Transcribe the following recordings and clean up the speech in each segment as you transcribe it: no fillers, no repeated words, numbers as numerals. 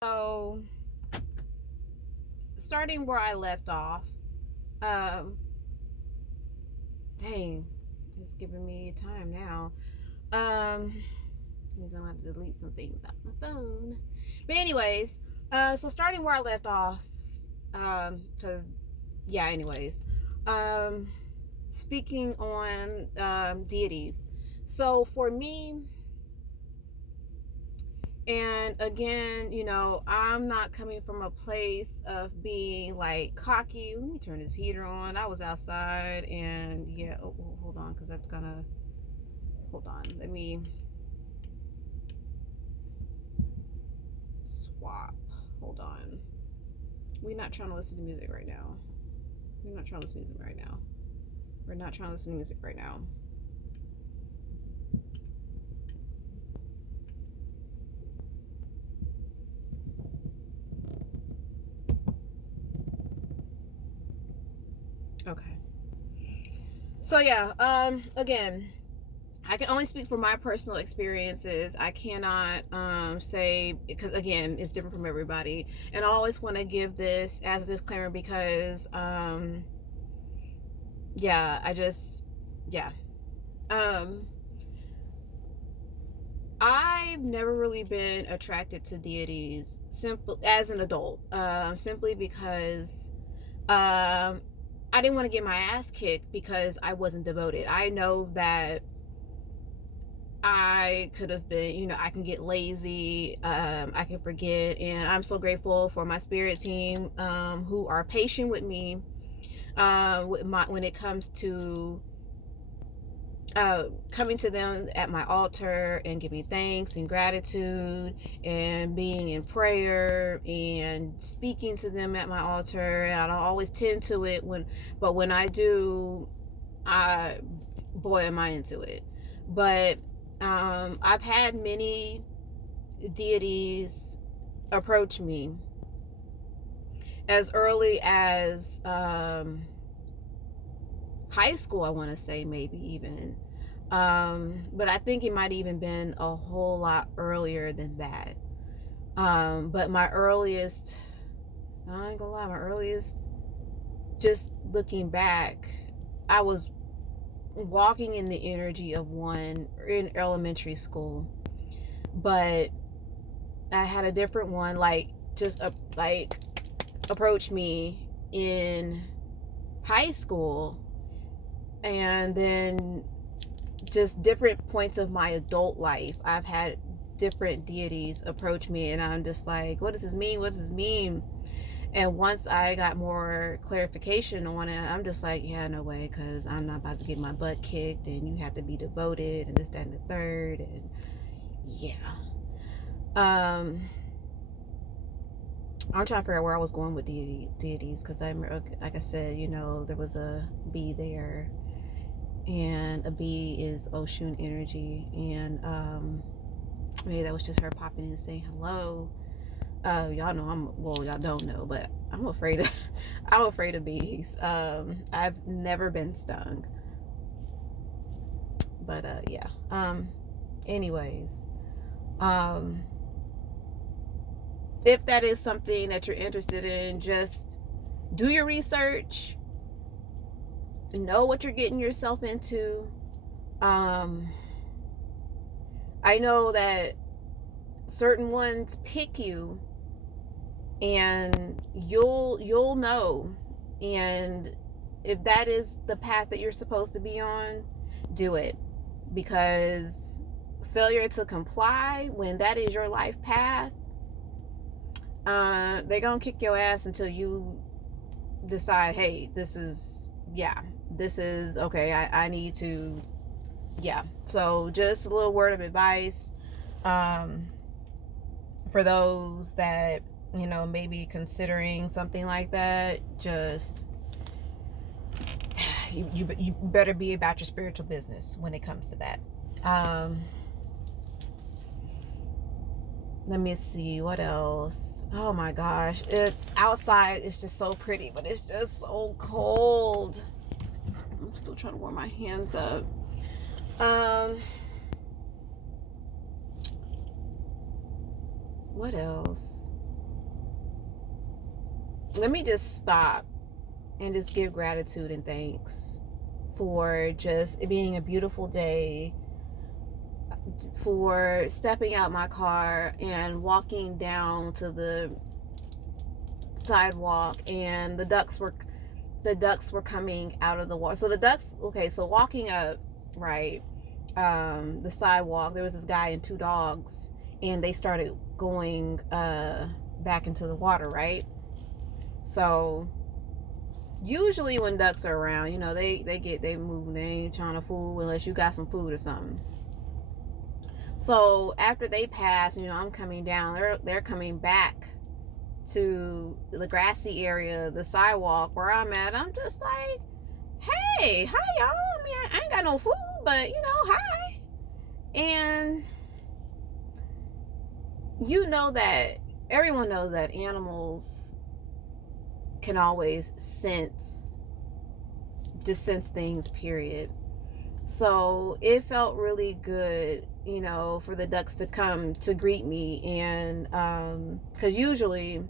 So, starting where I left off, um, dang, it's giving me time now. Means I'm gonna have to delete some things off my phone. But anyways, so starting where I left off, cause yeah, anyways, um, speaking on deities. So for me, and again, I'm not coming from a place of being like cocky. Let me turn this heater on. I was outside and yeah, hold on, because that's gonna, hold on. Let me swap. Hold on. We're not trying to listen to music right now. We're not trying to listen to music right now. We're not trying to listen to music right now. Okay. So yeah, again, I can only speak for my personal experiences. I cannot say, because again, it's different from everybody. And I always want to give this as a disclaimer because, yeah, yeah. Um, I've never really been attracted to deities simple as an adult, simply because I didn't want to get my ass kicked because I wasn't devoted. I know that I could have been, I can get lazy, I can forget, and I'm so grateful for my spirit team, who are patient with me, when it comes to coming to them at my altar and giving thanks and gratitude and being in prayer and speaking to them at my altar. And I don't always tend to it but when I do, I boy am I into it. But I've had many deities approach me as early as high school, I want to say, maybe even. But I think it might even been a whole lot earlier than that. But my earliest, I ain't gonna lie, my earliest, just looking back, I was walking in the energy of one in elementary school. But I had a different one, like, like, approach me in high school. And then just different points of my adult life, I've had different deities approach me, and I'm just like, what does this mean? What does this mean? And once I got more clarification on it, I'm just like, yeah, no way, because I'm not about to get my butt kicked, and you have to be devoted, and this, that, and the third, and yeah. I'm trying to figure out where I was going with deities, because I remember, like I said, there was a bee there, and a bee is Oshun energy, and maybe that was just her popping in and saying hello. Y'all know y'all don't know, but I'm afraid of I'm afraid of bees. I've never been stung, but yeah. Anyways, um, if that is something that you're interested in, just do your research, know what you're getting yourself into. Um, I know that certain ones pick you, and you'll know. And if that is the path that you're supposed to be on, do it. Because failure to comply when that is your life path, they're gonna kick your ass until you decide, hey, this is okay. I need to, yeah. So just a little word of advice, um, for those that maybe considering something like that. Just you better be about your spiritual business when it comes to that. um Let me see what else. Oh my gosh, outside is just so pretty, but it's just so cold. I'm still trying to warm my hands up. um what else? let me just stop and just give gratitude and thanks for just it being a beautiful day, for stepping out my car and walking down to the sidewalk, and the ducks were coming out of the water. So the ducks, okay, so walking up, right, the sidewalk, there was this guy and two dogs, and they started going back into the water, right? So usually when ducks are around, they move, they ain't trying to fool unless you got some food or something. So after they pass, I'm coming down, they're coming back to the grassy area, the sidewalk where I'm at. I'm just like, hey, hi y'all. I mean, I ain't got no food, but hi. And that everyone knows that animals can always sense things, period. So it felt really good, for the ducks to come to greet me. And because usually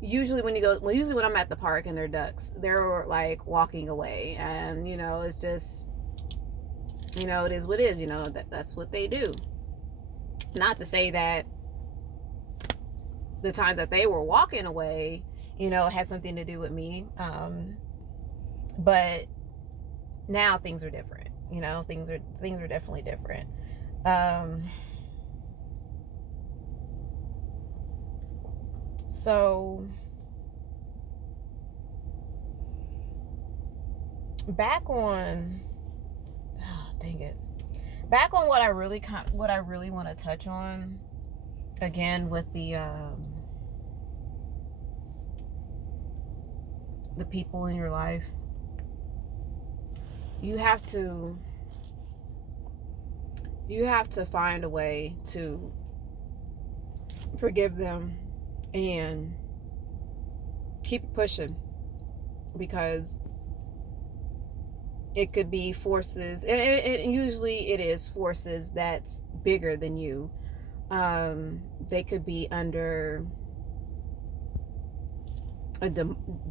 when I'm at the park and they're ducks, they're like walking away, and it's just, it is what it is. That's what they do. Not to say that the times that they were walking away, had something to do with me, but now things are different. Things are definitely different. So back on, dang it, back on what I really want to touch on again with the people in your life. You have to find a way to forgive them and keep pushing, because it could be forces, and usually it is forces that's bigger than you. They could be under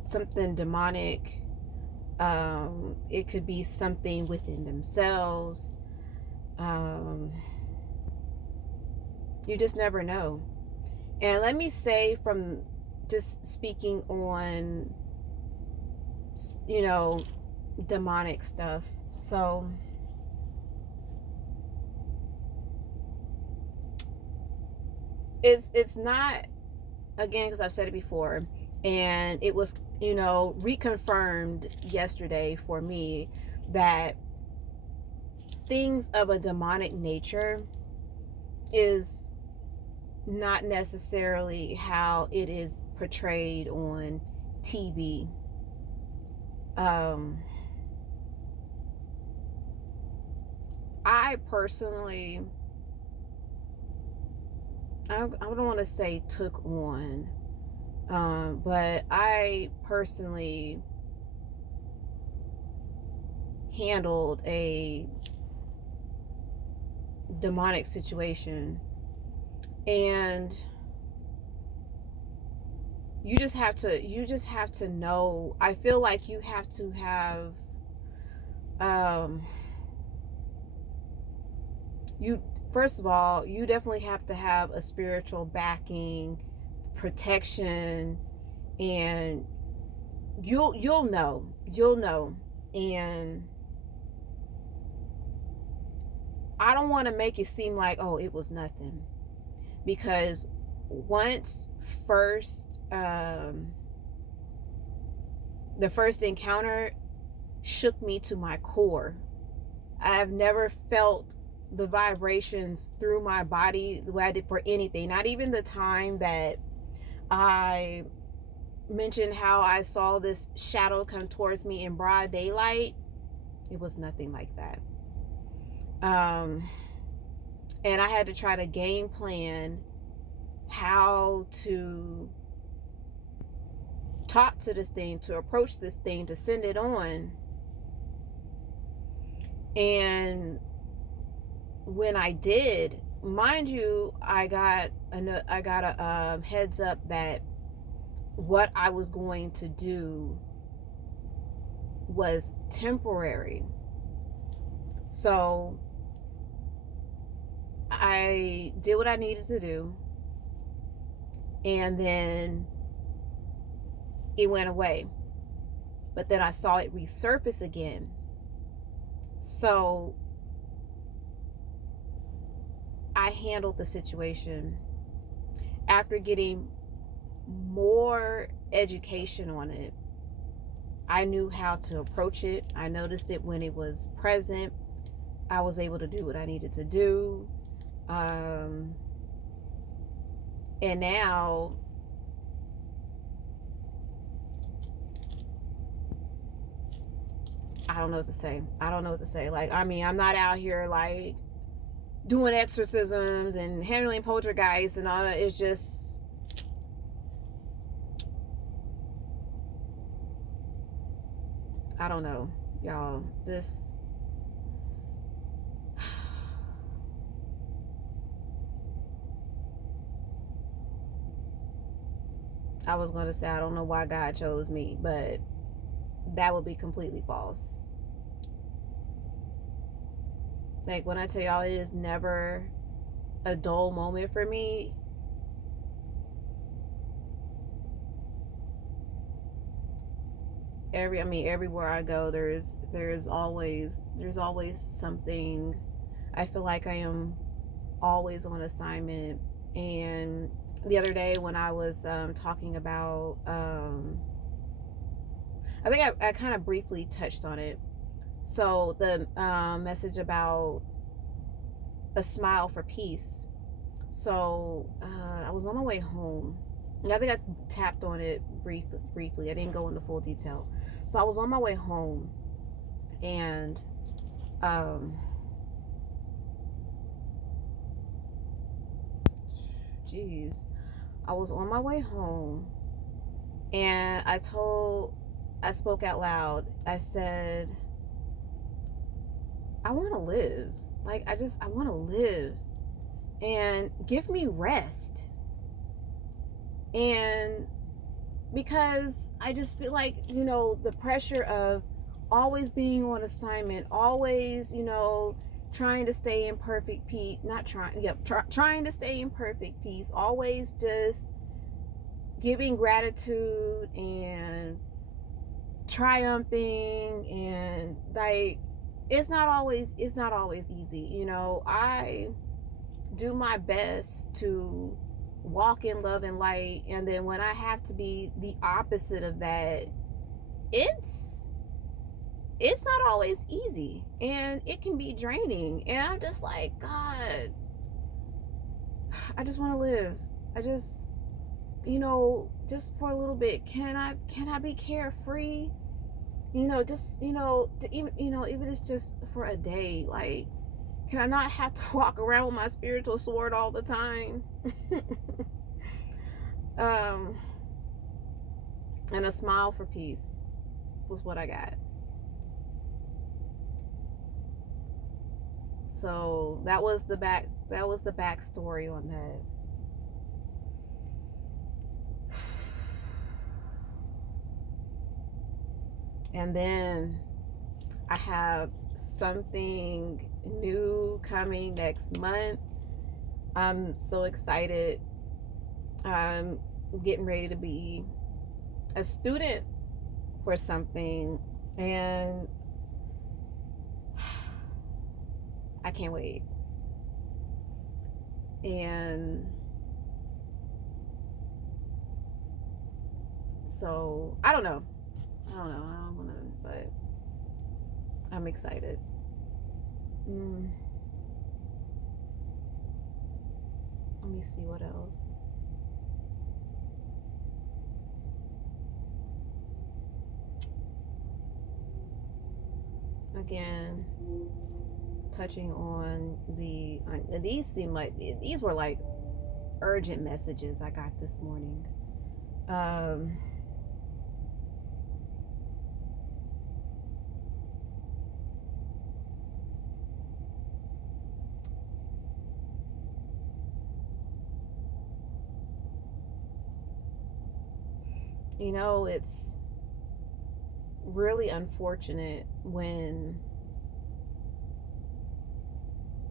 something demonic. It could be something within themselves. You just never know. And let me say, from just speaking on, demonic stuff. So it's not, again, because I've said it before, and it was, reconfirmed yesterday for me, that things of a demonic nature is not necessarily how it is portrayed on TV. I personally, I don't want to say took on, but I personally handled a demonic situation, and you just have to know. I feel like you have to have, you first of all, you definitely have to have a spiritual backing, protection, and you'll know. And I don't want to make it seem like, oh, it was nothing, because once the first encounter shook me to my core. I've never felt the vibrations through my body the way I did for anything. Not even the time that I mentioned how I saw this shadow come towards me in broad daylight. It was nothing like that. And I had to try to game plan how to talk to this thing, to approach this thing, to send it on. And when I did, mind you, I got a heads up that what I was going to do was temporary. So I did what I needed to do, and then it went away. But then I saw it resurface again. So I handled the situation after getting more education on it. I knew how to approach it. I noticed it when it was present. I was able to do what I needed to do. And now I don't know what to say. I don't know what to say. Like, I mean, I'm not out here like doing exorcisms and handling poltergeists and all that. It's just, I don't know, y'all. This, I was going to say, I don't know why God chose me, but that would be completely false. Like, when I tell y'all, it is never a dull moment for me. Everywhere I go, there's always something. I feel like I am always on assignment. And the other day when I was talking about, I think I kind of briefly touched on it. So the message about a smile for peace. So I was on my way home, and I think I tapped on it briefly. I didn't go into full detail. So I was on my way home, and geez, I was on my way home, and I spoke out loud. I said, I want to live. Like, I want to live, and give me rest. And because I just feel like, the pressure of always being on assignment, always, trying to stay in perfect peace, not trying, yeah, trying to stay in perfect peace, always just giving gratitude and triumphing, and like, it's not always easy. I do my best to walk in love and light, and then when I have to be the opposite of that, it's it's not always easy, and it can be draining, and I'm just like, God, I just want to live. I just, just for a little bit, can I be carefree? Just, even, even if it's just for a day, like, can I not have to walk around with my spiritual sword all the time? um and a smile for peace was what I got. So that was the backstory on that. And then I have something new coming next month. I'm so excited. I'm getting ready to be a student for something, and I can't wait. And so I don't know. I don't want to, but I'm excited. Mm, let me see what else. Again, touching on these were like urgent messages I got this morning. Um, It's really unfortunate when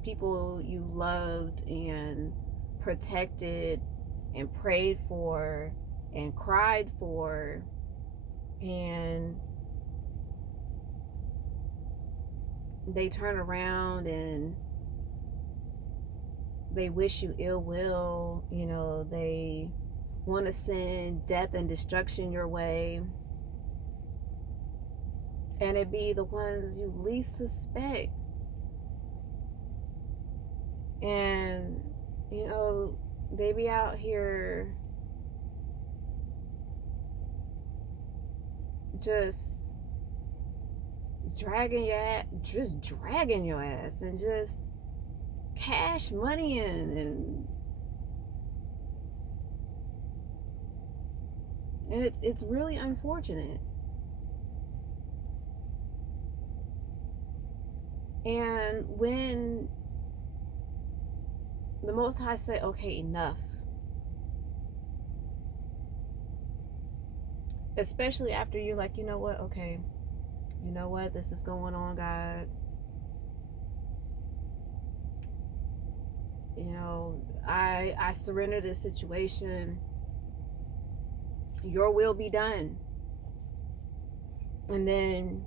people you loved and protected and prayed for and cried for, and they turn around and they wish you ill will. They want to send death and destruction your way, and it be the ones you least suspect. And they be out here just dragging your ass and just cash money in, and it's really unfortunate. And when the Most High say, okay, enough, especially after you're like, okay, this is going on, God. I surrender this situation. Your will be done. And then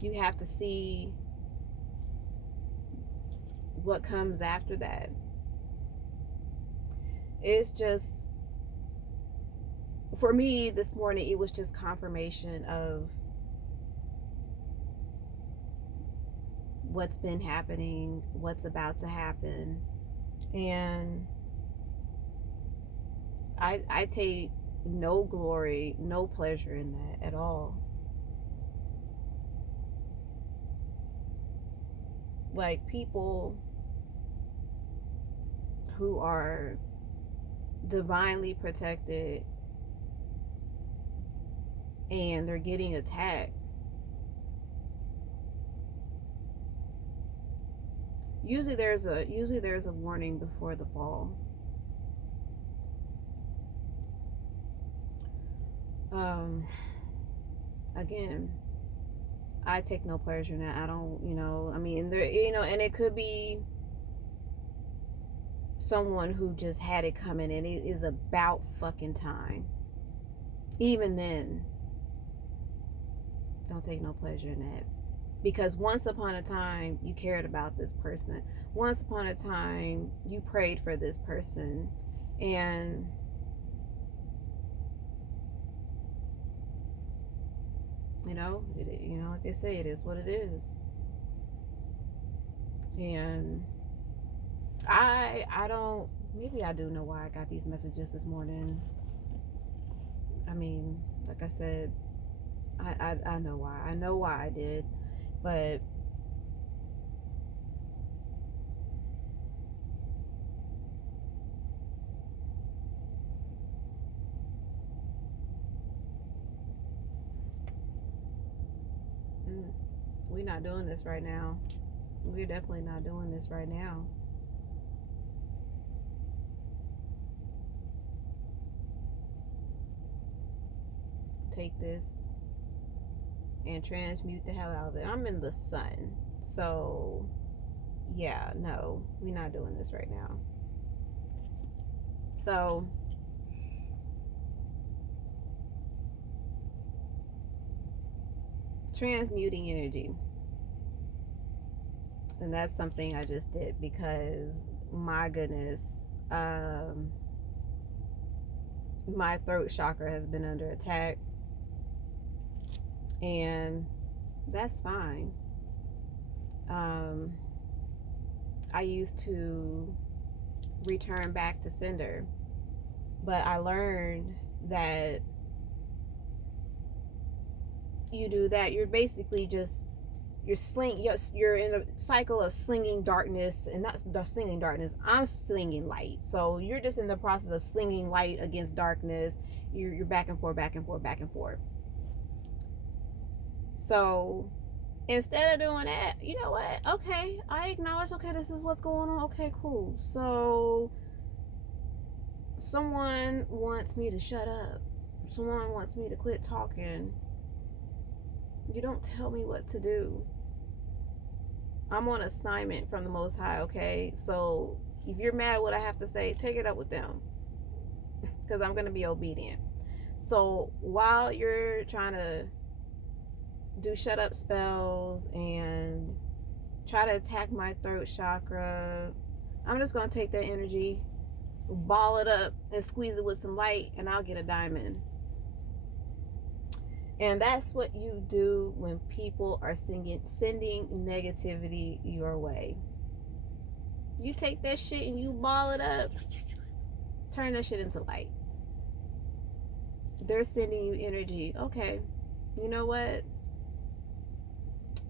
you have to see what comes after that. It's just, for me this morning, it was just confirmation of what's been happening, what's about to happen. And I take no glory, no pleasure in that at all. Like, people who are divinely protected and they're getting attacked, usually there's a warning before the fall. Again, I take no pleasure in that. I don't, I mean, there, and it could be someone who just had it coming, and it is about fucking time. Even then, don't take no pleasure in that. Because once upon a time, you cared about this person. Once upon a time, you prayed for this person. And like they say, it is what it is. And I don't, maybe I do know why I got these messages this morning. I mean, like I said, I know why. I know why I did. But we're not doing this right now. We're definitely not doing this right now. Take this and transmute the hell out of it. I'm in the sun. So, yeah, no, we're not doing this right now. So, transmuting energy. And that's something I just did because, my goodness, my throat chakra has been under attack. And that's fine. I used to return back to sender, but I learned that you do that, you're basically just you're in a cycle of slinging darkness, and not slinging darkness, I'm slinging light. So you're just in the process of slinging light against darkness. You're back and forth, back and forth, back and forth. So instead of doing that, you know what, okay, I acknowledge, okay, this is what's going on, okay, cool. So someone wants me to shut up, someone wants me to quit talking, you don't tell me what to do. I'm on assignment from the Most High, okay? So if you're mad at what I have to say, take it up with them, because I'm going to be obedient. So while you're trying to do shut up spells and try to attack my throat chakra, I'm just going to take that energy, ball it up, and squeeze it with some light, and I'll get a diamond. And that's what you do when people are sending negativity your way. You take that shit and you ball it up, turn that shit into light. They're sending you energy. Okay, you know what?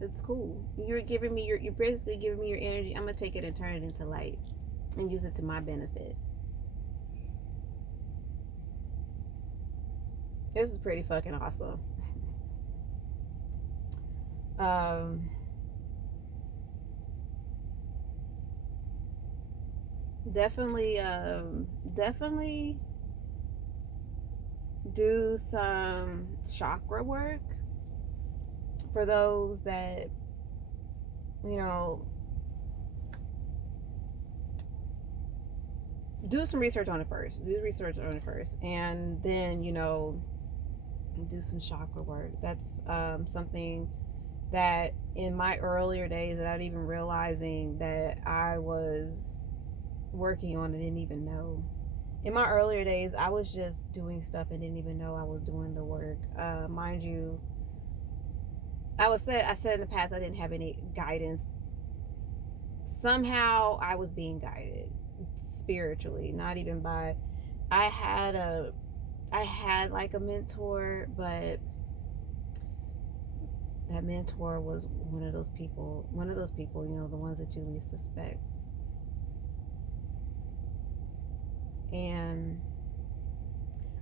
It's cool. You're basically giving me your energy. I'm gonna take it and turn it into light and use it to my benefit. This is pretty fucking awesome. Definitely do some chakra work for those that, you know, do some research on it first. And then, you know, do some chakra work. That's something that in my earlier days, without even realizing that I was working on, I didn't even know. In my earlier days, I was just doing stuff and didn't even know I was doing the work. Mind you, I said in the past I didn't have any guidance. Somehow I was being guided spiritually, not even by. I had like a mentor, but that mentor was one of those people, you know, the ones that you least suspect. And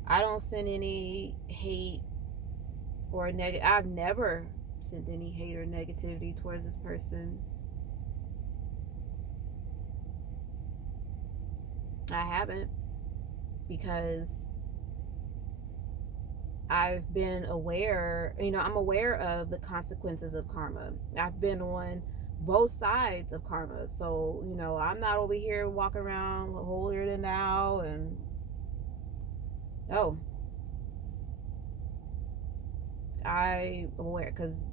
I don't send any hate or negative. I've never sent any hate or negativity towards this person. I haven't, because I've been aware, you know, I'm aware of the consequences of karma. I've been on both sides of karma. So, you know, I'm not over here walking around holier than thou and no. I'm aware, because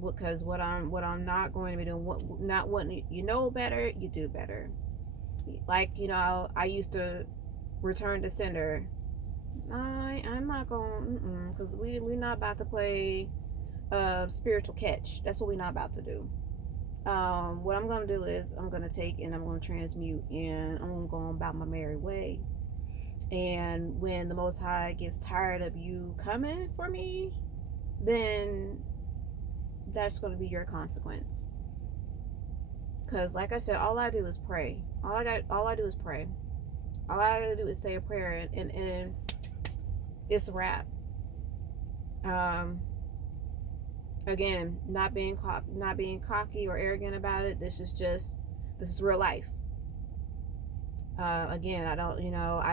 because what I'm not going to be doing, not wanting, you know better, you do better. Like, you know, I used to return to sender. I'm not going, because we're not about to play spiritual catch. That's what we're not about to do. What I'm going to do is I'm going to take and I'm going to transmute, and I'm going to go on about my merry way. And when the Most High gets tired of you coming for me, then that's going to be your consequence. Because, like I said, all I do is pray. All I do is pray. All I gotta do is say a prayer, and it's a wrap. Again, not being cocky or arrogant about it. This is real life. Again, I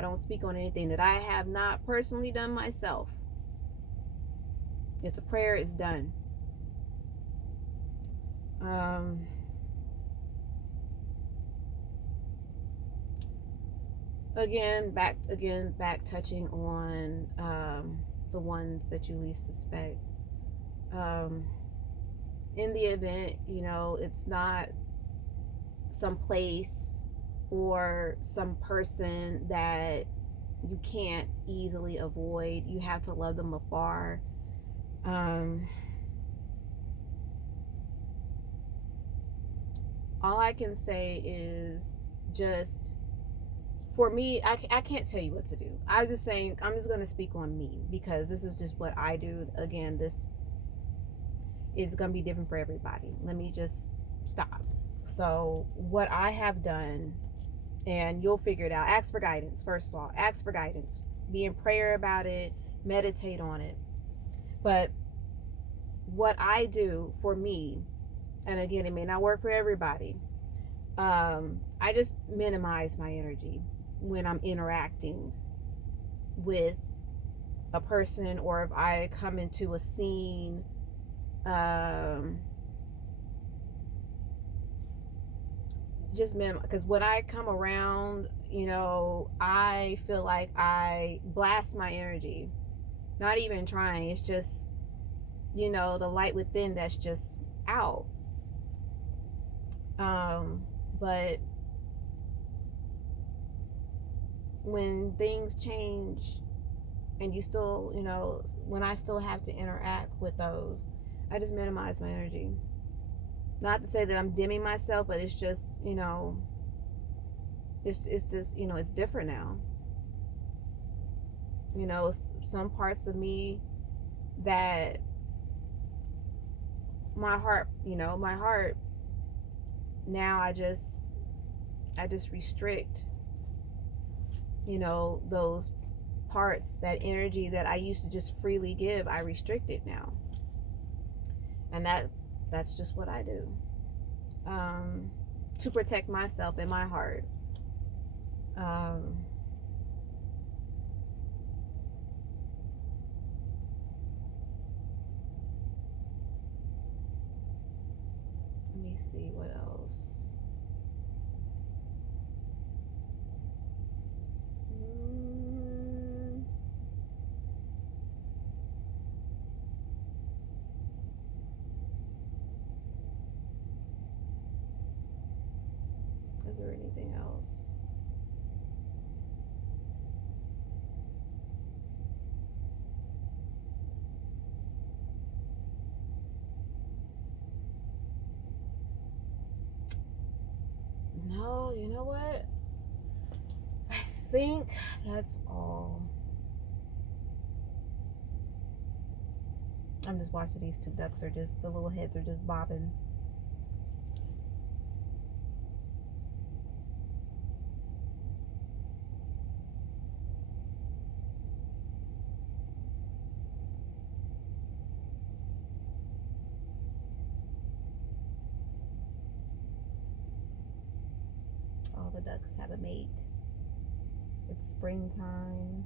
don't speak on anything that I have not personally done myself. It's a prayer. It's done. Again, back touching on the ones that you least suspect. In the event, you know, it's not some place or some person that you can't easily avoid. You have to love them afar. All I can say is, just for me, I can't tell you what to do. I'm just going to speak on me, because this is just what I do. Again, this is going to be different for everybody. Let me just stop. So what I have done, and you'll figure it out. Ask for guidance. First of all, ask for guidance. Be in prayer about it. Meditate on it. But what I do for me, and again, it may not work for everybody, I just minimize my energy. when I'm interacting with a person, or if I come into a scene. Just minimum, because when I come around, I feel like I blast my energy. Not even trying. It's just, the light within that's just out. But when things change and you still, when I still have to interact with those, I just minimize my energy. Not to say that I'm dimming myself, but it's just, it's just, it's different now. Some parts of me that my heart now, I just restrict, those parts, that energy that I used to just freely give, I restrict it now. And that's just what I do, to protect myself and my heart. Let me see what else. Is there anything else? No, you know what? I think that's all. I'm just watching these two ducks, are just, the little heads are just bobbing. All the ducks have a mate. It's springtime.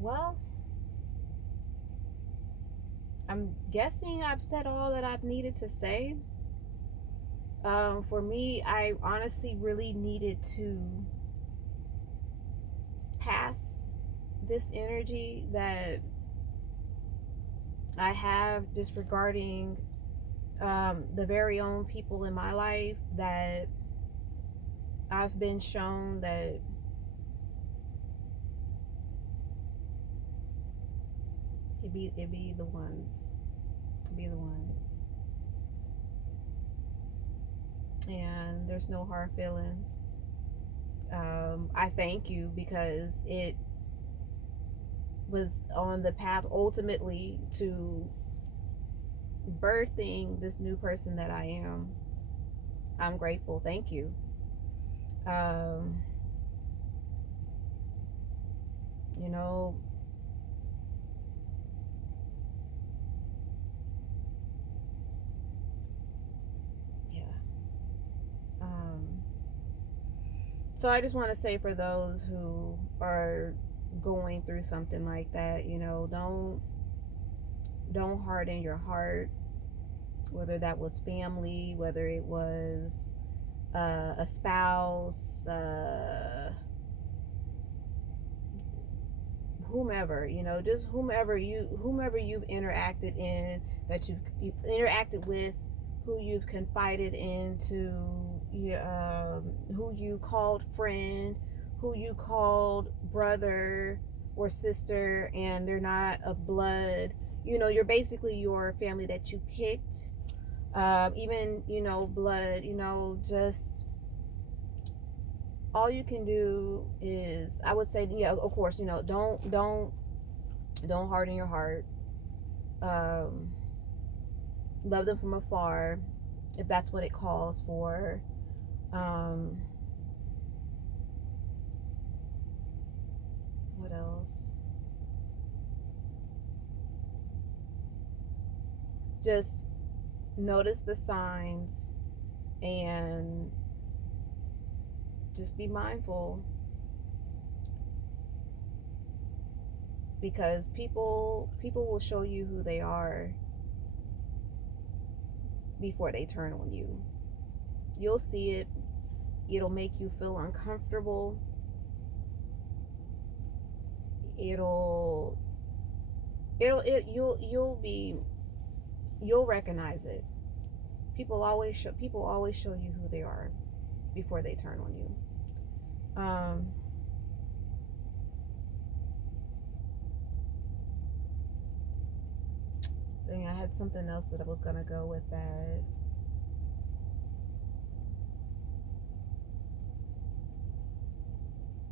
Well, I'm guessing I've said all that I've needed to say. For me, I honestly really needed to pass this energy that I have, just regarding the very own people in my life that I've been shown that it be the ones. It be the ones. And there's no hard feelings. I thank you, because it was on the path ultimately to birthing this new person that I am. I'm grateful. Thank you. Um, you know, yeah. So I just want to say, for those who are going through something like that, don't harden your heart, whether that was family, whether it was a spouse, whomever, just whomever you've interacted in, that you've interacted with, who you've confided into, who you called friend, who you called brother or sister, and they're not of blood. You're basically your family that you picked. Even, blood, just all you can do is, I would say, yeah, of course, don't harden your heart. love them from afar, if that's what it calls for. Um, what else? Just notice the signs and just be mindful, because people will show you who they are before they turn on you. You'll see it. It'll make you feel uncomfortable. It'll you'll recognize it. People always show you who they are before they turn on you. I had something else that I was gonna go with that.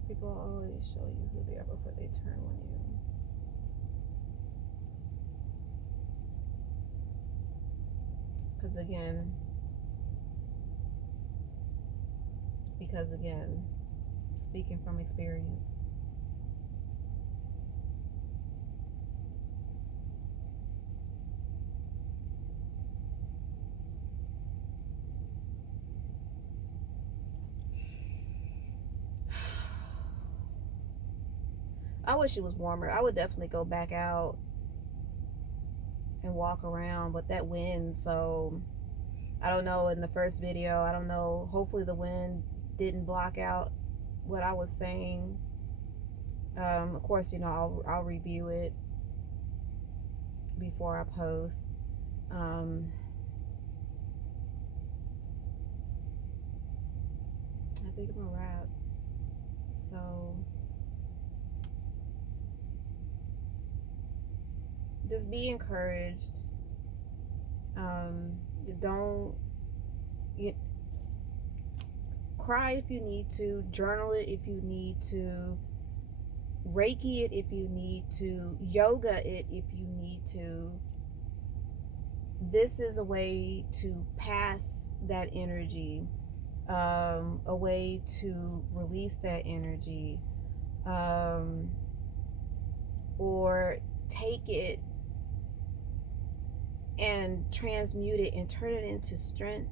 People always show you who they are before they turn on you. Because again, speaking from experience, I wish it was warmer. I would definitely go back out and walk around, but that wind, so I don't know. In the first video, I don't know, hopefully the wind didn't block out what I was saying. Of course, I'll review it before I post. I think I'm gonna wrap. So just be encouraged. Don't cry if you need to, journal it if you need to, Reiki it if you need to, yoga it if you need to. This is a way to pass that energy, a way to release that energy, or take it and transmute it and turn it into strength.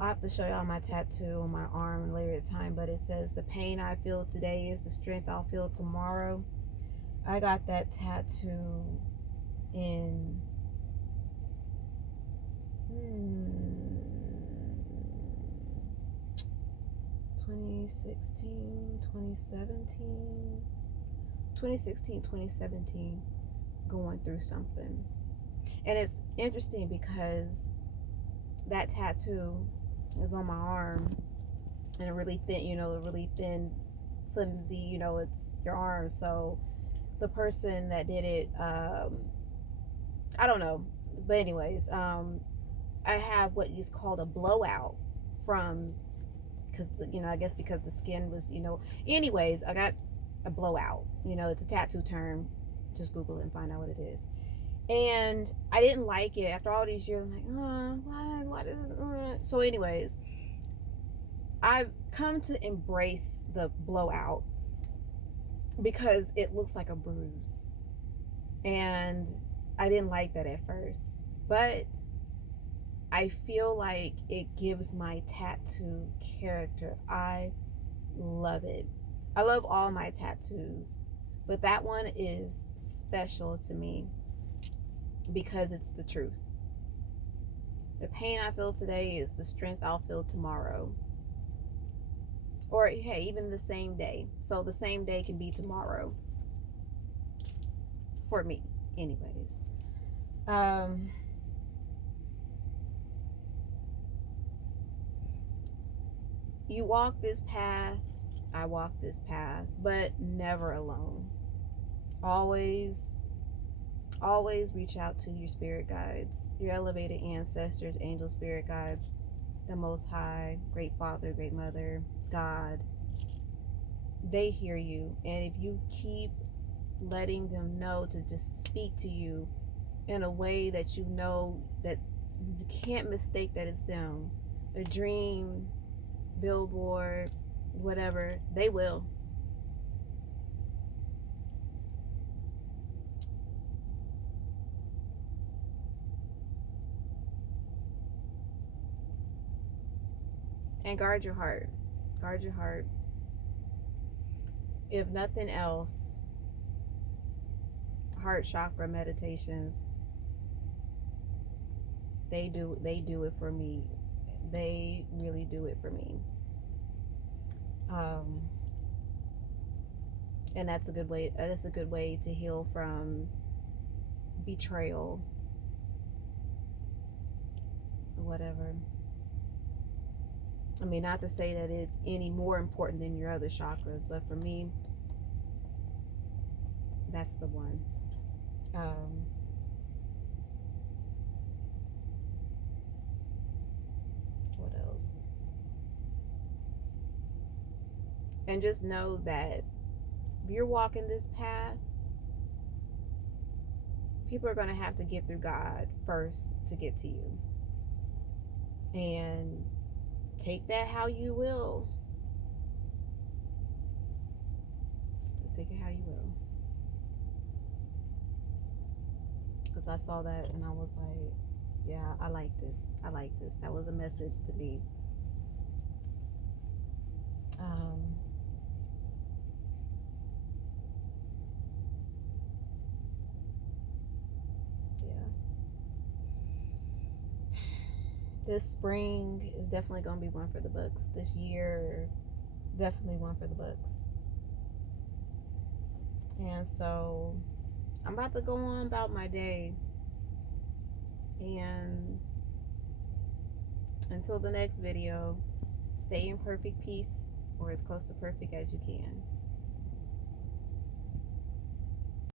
I'll have to show y'all my tattoo on my arm later at time, but it says, "The pain I feel today is the strength I'll feel tomorrow." I got that tattoo in 2016, 2017, 2016, 2017, going through something. And it's interesting because that tattoo is on my arm, and really thin, flimsy, it's your arm. So the person that did it, I don't know. But anyways, I have what is called a blowout from, because I guess because the skin was, anyways, I got a blowout. It's a tattoo term. Just Google it and find out what it is. And I didn't like it after all these years. I'm like, why does this? So anyways, I've come to embrace the blowout because it looks like a bruise, and I didn't like that at first, but I feel like it gives my tattoo character. I love it. I love all my tattoos, but that one is special to me because it's the truth. The pain I feel today is the strength I'll feel tomorrow. Or hey, even the same day. So the same day can be tomorrow. For me, anyways. You walk this path, I walk this path, but never alone. Always reach out to your spirit guides, your elevated ancestors, angel spirit guides, the Most High, Great Father, Great Mother, God. They hear you, and if you keep letting them know to just speak to you, in a way that you know that you can't mistake that it's them. A dream, billboard, whatever, they will. And guard your heart. Guard your heart. If nothing else, heart chakra meditations, they do it for me. They really do it for me. Um, and that's a good way. That's a good way to heal from betrayal, or whatever. I mean, not to say that it's any more important than your other chakras, but for me, that's the one. Um, what else? And just know that if you're walking this path, people are going to have to get through God first to get to you. And take that how you will. Just take it how you will. Because I saw that and I was like, yeah, I like this. I like this. That was a message to me. Um, yeah. This spring is definitely going to be one for the books. This year, definitely one for the books. And so I'm about to go on about my day. And until the next video, stay in perfect peace or as close to perfect as you can.